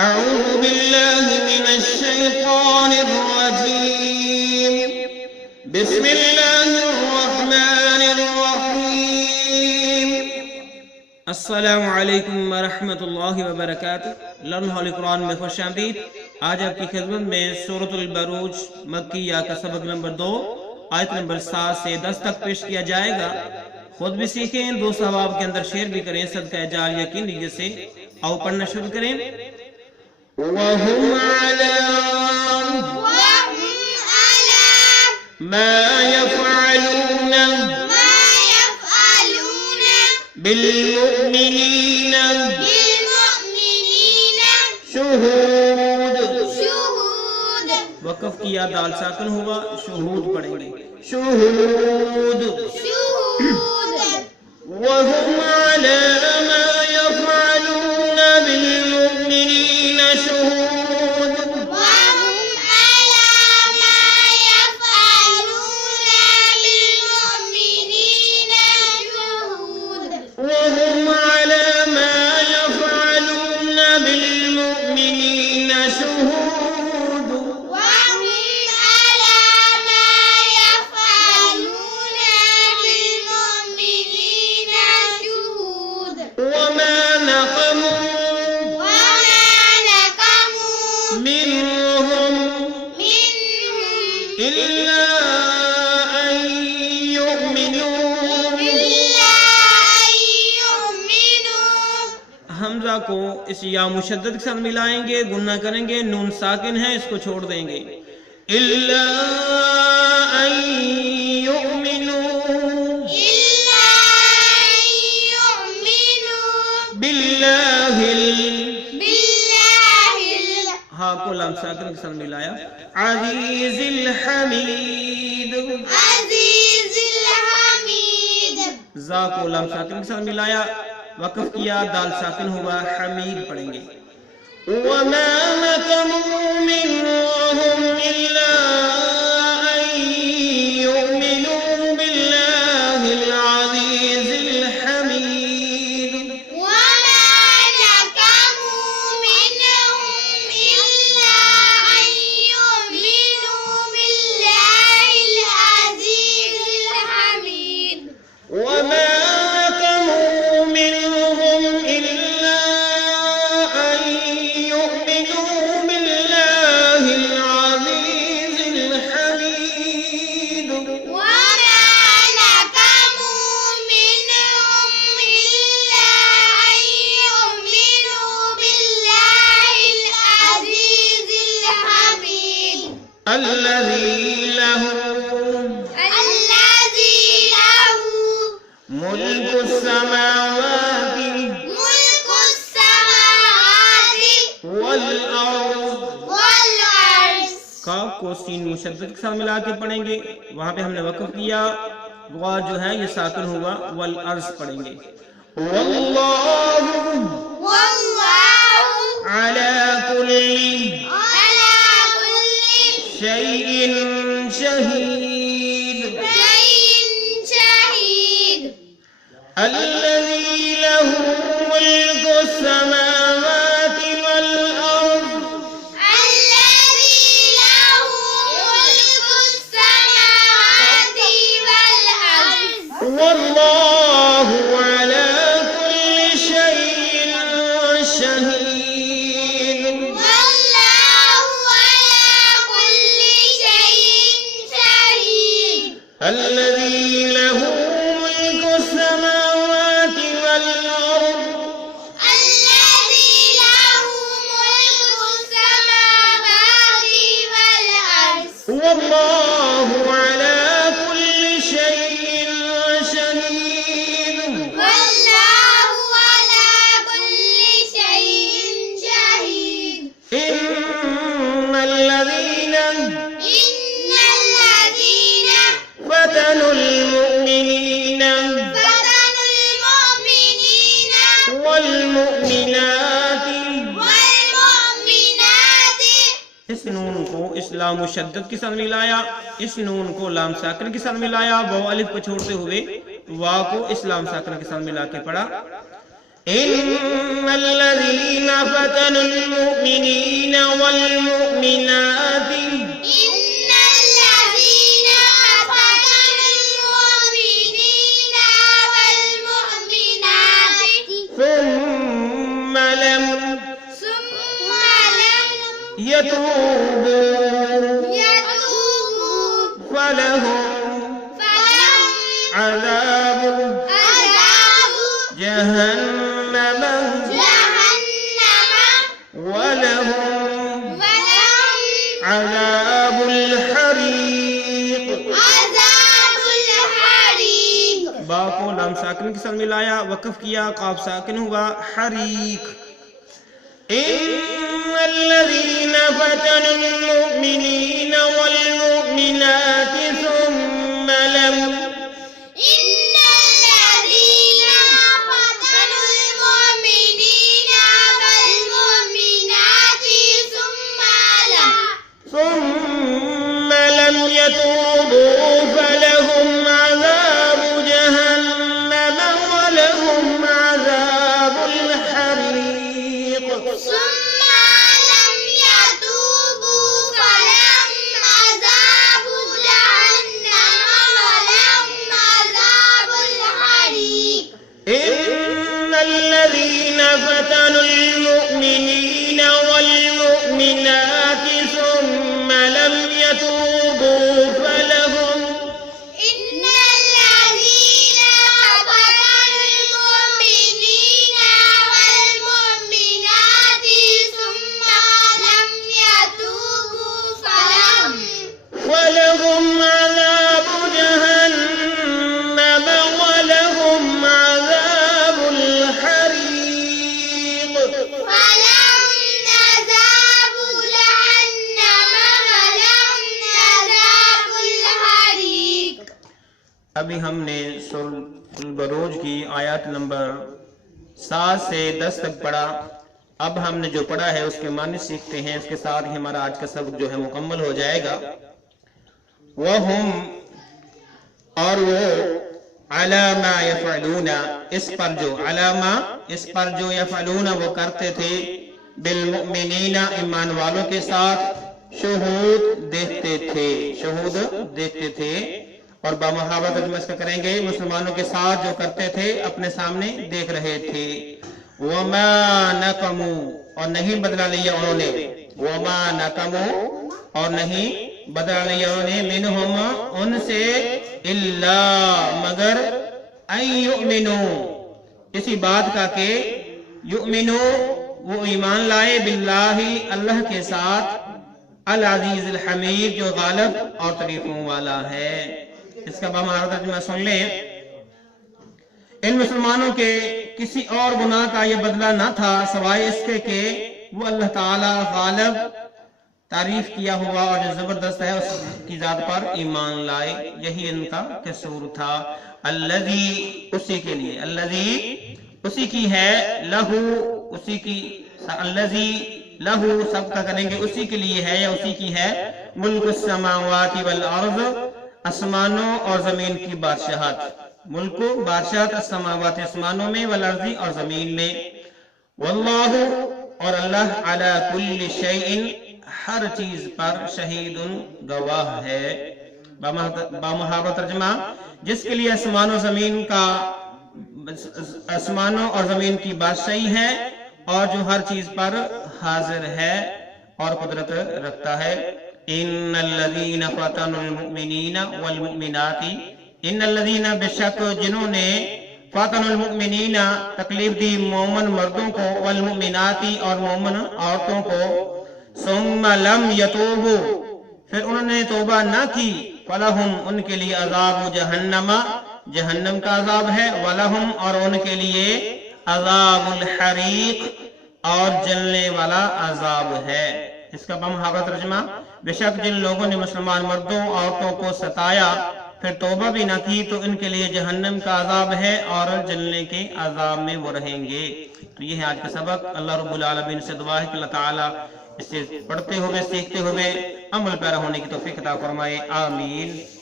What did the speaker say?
أعوذ بالله من الشيطان الرجيم بسم الله الرحمن الرحيم السلام علیکم ورحمۃ اللہ وبرکاتہ۔ لرن ہولی قرآن میں خوش آمدید۔ آج آپ کی خدمت میں سورۃ البروج مکیہ کا سبق نمبر 2 آیت نمبر 7 سے 10 تک پیش کیا جائے گا۔ خود بھی سیکھیں، دوسرا ثواب کے اندر شیئر بھی کریں، صدقہ جاریہ کی نیت سے۔ آؤ پڑھنا شروع کریں۔ وَهُمْ عَلَى مَا يَفْعَلُونَ بالمؤمنین شہود۔ وقف کیا، دال ساکن ہوا، شہود پڑھیں گے، شہود۔ وَهُمْ عَلَى مَا يَفْعَلُونَ بالمؤمنین شہود۔ وَهُمْ عَلَى مَا يَفْعَلُونَ بالمؤمنین شہود۔ وَمَا نَقَمُوا مِنْهُمْ إِلَّا أَن يُؤْمِنُوا۔ حمزہ کو اس یا مشدد کے ساتھ ملائیں گے، گنہ کریں گے، نون ساکن ہے، اس کو چھوڑ دیں گے۔ إِلَّا أَن يُؤْمِنُوا باللہ ہاں کو لام ساکن کے ساتھ ملایا، عزیز الحمید۔ زا کو لام ساکن کے ساتھ ملایا، وقف کیا، دال ساکن ہوا، حمید پڑھیں گے۔ وَمَا نَقَمُوا مِنْهُمْ إِلَّا أَن يُؤْمِنُوا بِاللَّهِ الْعَزِيزِ الْحَمِيدِ۔ وَمَا نَقَمُوا مِنْهُمْ إِلَّا أَن يُؤْمِنُوا بِاللَّهِ الْعَزِيزِ الْحَمِيدِ۔ الَّذِي لَهُ ملک السماوات والارض۔ کاف کو سین مشدد کے ساتھ ملا کے پڑھیں گے، وہاں پہ ہم نے وقف کیا، وا جو ہے یہ ساکن ہوگا، والارض پڑھیں گے۔ واللہ علی کل شیء شہید۔ الذي له ملك السماوات والأرض والله على كل شيء شهيد۔ الذي له ملك السماوات والأرض والله على كل شيء شهيد۔ إن الذين فتنوا المؤمنين والمؤمنات۔ اس نون کو اسلام مشدد کے ساتھ ملایا، اس نون کو لام ساکن کے ساتھ ملایا، واو الف کو چھوڑتے ہوئے وا کو اسلام ساکن کے ساتھ ملا کے پڑھا۔ إن الذين فتنوا المؤمنين والمؤمنات ثم لم يتوبوا فلهم عذاب جهنم ولهم عذاب الحريق. با کو لام ساکن کے ساتھ ملایا، وقف کیا، قاف ساکن ہوا، حریق. إن الذين فتنوا المؤمنين والمؤمنات ثم لم يتوبوا فلهم عذاب جهنم ولهم عذاب الحريق. إن الذين فتنوا المؤمنين والمؤمنات ثم لم يتوبوا فلهم عذاب جهنم ولهم عذاب الحريق. ابھی ہم نے سورۃ البروج کی آیات نمبر 7 سے 10 تک پڑھا. اب ہم نے جو پڑھا ہے اس کے معنی سیکھتے ہیں. اس کے ساتھ ہی ہمارا آج کا سبق جو ہے مکمل ہو جائے گا. وَهُمْ اور وہ عَلَى مَا يَفْعَلُونَ اس پر جو يَفْعَلُونَ وہ کرتے تھے بِالْمُؤْمِنِينَ ایمان والوں کے ساتھ شہود دیکھتے تھے. اور بامحابہ ترجمہ اس کا کریں گے مسلمانوں کے ساتھ جو کرتے تھے اپنے سامنے دیکھ رہے تھے. وَمَا نَقَمُوا اور نہیں بدلہ لیا انہوں نے، وَمَا نَقَمُوا اور نہیں بدلہ لیا انہوں نے، مِنْهُمْ ان سے، إِلَّا مگر أَن يُؤْمِنُوا اسی بات کا کہ يُؤْمِنُوا وہ ایمان لائے، بِاللَّهِ اللہ کے ساتھ، العزیز الحمید جو غالب اور تعریفوں والا ہے. اس کا بامحابہ ترجمہ سن لیں. ان مسلمانوں کے کسی اور گناہ کا یہ بدلہ نہ تھا سوائے اس کے کہ وہ اللہ تعالی غالب تعریف کیا ہوا اور جو زبردست ہے اس کی ذات پر ایمان لائے. یہی ان کا قصور تھا. الذی اسی کے لیے، الذی اسی کی ہے، لہو اسی کی، الذی لہو سب کا کریں گے اسی کے لیے ہے یا اسی کی ہے، ملک السماوات والارض آسمانوں اور زمین کی بادشاہت، ملک بادشاہت السماوات آسمانوں میں، والارض اور زمین میں. واللہ اور اللہ علی کل شیء ہر چیز پر شہید گواہ ہے. بامحابہ ترجمہ جس کے لیے آسمانوں اور زمین کی بادشاہی ہے اور جو ہر چیز پر حاضر ہے اور قدرت رکھتا ہے. ان الذین فتنوا المؤمنین والمؤمنات ان الذین بشک جنہوں نے فتنوا المؤمنین تکلیف دی مومن مردوں کو والمؤمنات اور مومن عورتوں کو ثم لم یتوبوا پھر انہوں نے توبہ نہ کی فلہم ان کے لیے عذاب جہنم جہنم کا عذاب ہے ولہم اور ان کے لیے عذاب الحریق اور جلنے والا عذاب ہے. اس کا بامحابہ ترجمہ بے شک جن لوگوں نے مسلمان مردوں عورتوں کو ستایا پھر توبہ بھی نہ کی تو ان کے لیے جہنم کا عذاب ہے اور جلنے کے عذاب میں وہ رہیں گے. تو یہ ہے آج کا سبق. اللہ رب العالمین سے دعا ہے کہ اللہ تعالیٰ اسے پڑھتے ہوئے سیکھتے ہوئے عمل پیرا ہونے کی توفیق عطا فرمائے. آمین.